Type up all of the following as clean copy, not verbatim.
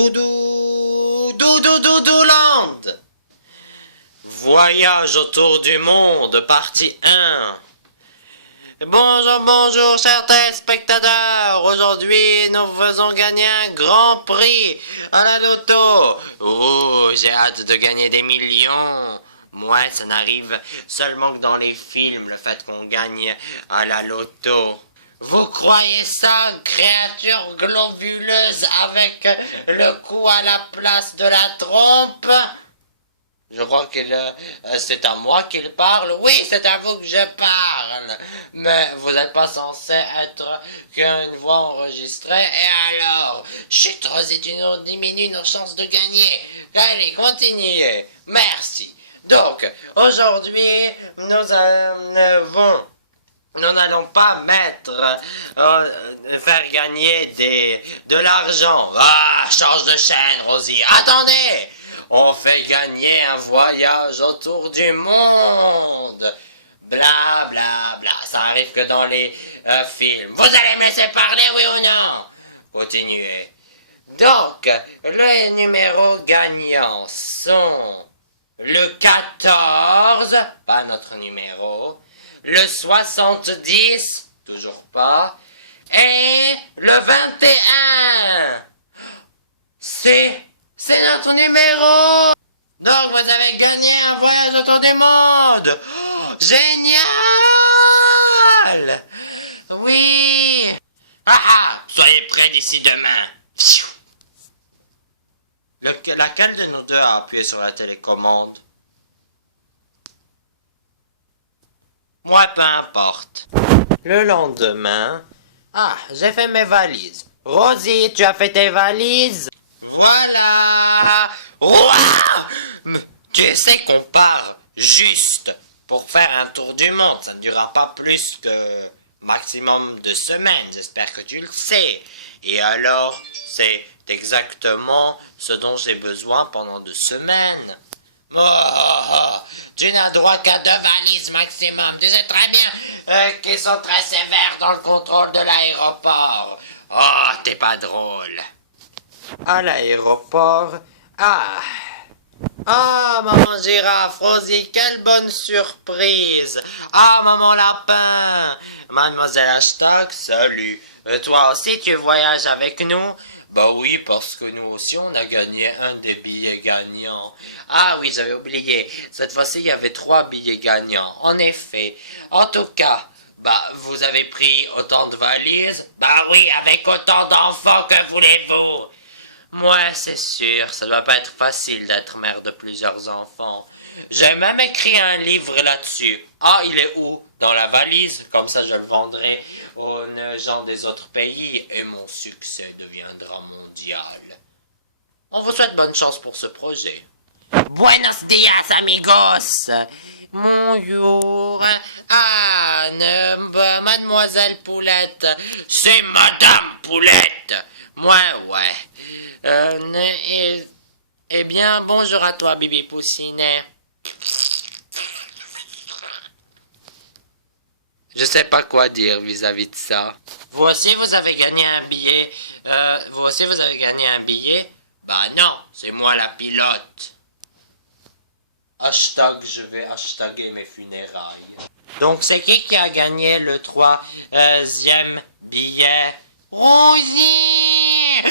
Doudou, Doudou, Doudouland. Voyage autour du monde, partie 1. Bonjour, bonjour, chers téléspectateurs. Aujourd'hui, nous faisons gagner un grand prix à la loto. Oh, j'ai hâte de gagner des millions. Moi, ça n'arrive seulement que dans les films, le fait qu'on gagne à la loto. Vous croyez ça, créature globuleuse avec le cou à la place de la trompe? Je crois que c'est à moi qu'il parle. Oui, c'est à vous que je parle. Mais vous n'êtes pas censé être qu'une voix enregistrée. Et alors? Chut, Rosie, tu nous diminues nos chances de gagner. Allez, continuez. Merci. Donc, aujourd'hui, nous n'allons pas faire gagner de l'argent. Ah, change de chaîne, Rosie. Attendez! On fait gagner un voyage autour du monde. Bla, bla, bla. Ça arrive que dans les films. Vous allez me laisser parler, oui ou non? Continuez. Donc, les numéros gagnants sont le 14, pas notre numéro, le 70, toujours pas, et le 21. C'est notre numéro. Donc vous avez gagné un voyage autour du monde. Oh, génial. Oui. Soyez prêts d'ici demain. Laquelle de nous deux a appuyé sur la télécommande? Moi, peu importe. Le lendemain... j'ai fait mes valises. Rosie, tu as fait tes valises? Voilà. Wow. Tu sais qu'on part juste pour faire un tour du monde. Ça ne durera pas plus que maximum de semaines. J'espère que tu le sais. Et alors, c'est exactement ce dont j'ai besoin pendant 2 semaines. Tu n'as droit qu'à 2 valises maximum. Tu sais très bien qu'ils sont très sévères dans le contrôle de l'aéroport. Oh, t'es pas drôle. À l'aéroport. Maman girafe, Rosie, quelle bonne surprise. Maman lapin. Mademoiselle Hashtag, salut. Toi aussi, tu voyages avec nous? Bah oui, parce que nous aussi, on a gagné un des billets gagnants. Ah oui, j'avais oublié. Cette fois-ci, il y avait 3 billets gagnants. En effet. En tout cas, vous avez pris autant de valises? Bah oui, avec autant d'enfants, que voulez-vous? Moi, c'est sûr, ça doit pas être facile d'être mère de plusieurs enfants. J'ai même écrit un livre là-dessus. Il est où? Dans la valise, comme ça je le vendrai aux gens des autres pays et mon succès deviendra mondial. On vous souhaite bonne chance pour ce projet. Buenos dias, amigos. Bonjour. Mademoiselle Poulette. C'est Madame Poulette. Moi, ouais. Eh bien, bonjour à toi, Bibi Poussinet. Je sais pas quoi dire vis-à-vis de ça. Vous aussi, vous avez gagné un billet. Vous aussi, vous avez gagné un billet? Bah non, c'est moi la pilote. Hashtag, je vais hashtaguer mes funérailles. Donc, c'est qui a gagné le 3e billet? Rosie!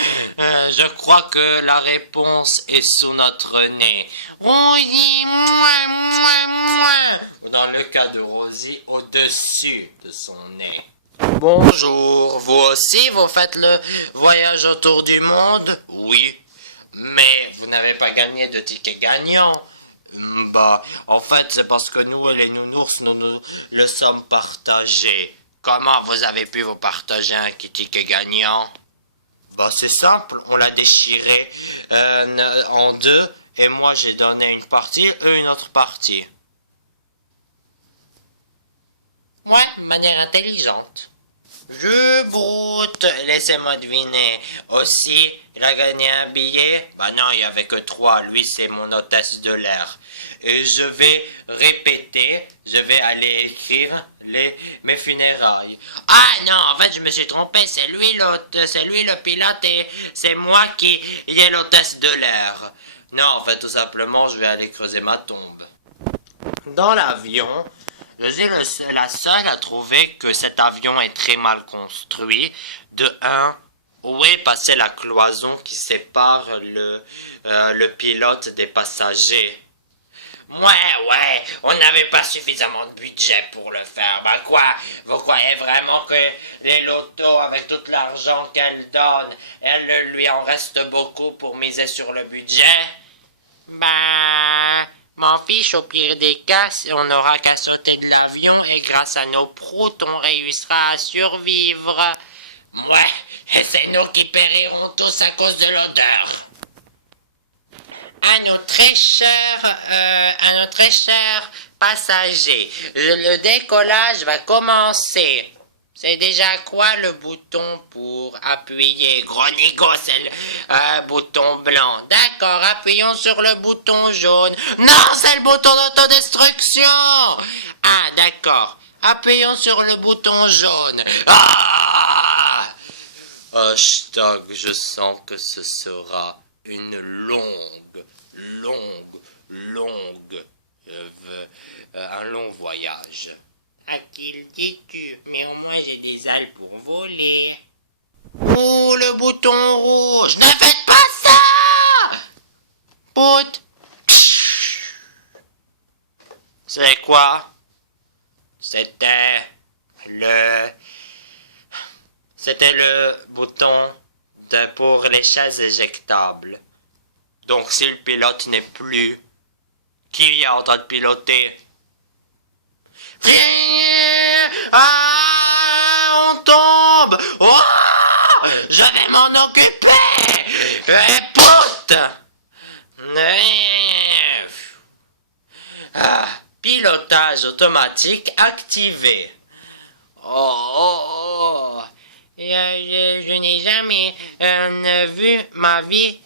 Je crois que la réponse est sous notre nez. Rosie, dans le cas de Rosie, au-dessus de son nez. Bonjour, vous aussi, vous faites le voyage autour du monde? Oui, mais vous n'avez pas gagné de tickets gagnants. En fait, c'est parce que nous et les nounours, nous le sommes partagés. Comment vous avez pu vous partager un ticket gagnant? C'est simple, on l'a déchiré en 2 et moi j'ai donné une partie, eux une autre partie. Ouais, de manière intelligente. Je broute, laissez-moi deviner. Aussi, il a gagné un billet? Bah non, il n'y avait que 3. Lui, c'est mon hôtesse de l'air. Et je vais répéter, je vais aller écrire mes funérailles. Ah non, en fait, je me suis trompé. C'est lui l'hôte, c'est lui le pilote et c'est moi qui est l'hôtesse de l'air. Non, en fait, tout simplement, je vais aller creuser ma tombe. Dans l'avion, je suis la seule à trouver que cet avion est très mal construit. De un, où est passée la cloison qui sépare le pilote des passagers? Ouais, on n'avait pas suffisamment de budget pour le faire. Bah quoi, vous croyez vraiment que les lotos, avec tout l'argent qu'elles donnent, elles lui en reste beaucoup pour miser sur le budget? Bah, m'en fiche, au pire des cas, on n'aura qu'à sauter de l'avion et grâce à nos proutes, on réussira à survivre. Ouais, et c'est nous qui périrons tous à cause de l'odeur. À nos très chers passagers, le décollage va commencer. C'est déjà quoi le bouton pour appuyer? Gros nigo, c'est le bouton blanc. D'accord, appuyons sur le bouton jaune. Non, c'est le bouton d'autodestruction. Ah, d'accord. Appuyons sur le bouton jaune. Ah! Hashtag, je sens que ce sera une un long voyage. À qui le dis-tu? Mais au moins j'ai des ailes pour voler. Oh, le bouton rouge! Ne faites pas ça! Pout! C'est quoi? C'était le bouton pour les chaises éjectables. Donc si le pilote n'est plus, qui est en train de piloter? Ah, on tombe! Oh, je vais m'en occuper! Pout! Pilotage automatique activé. Oh. Je n'ai jamais vu ma vie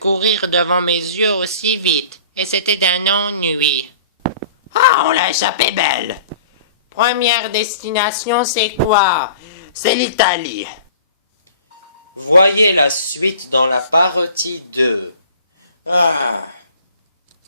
courir devant mes yeux aussi vite. Et c'était d'un ennui. Ah, on l'a échappé belle. Première destination, c'est quoi? C'est l'Italie. Voyez la suite dans la partie 2. Ah.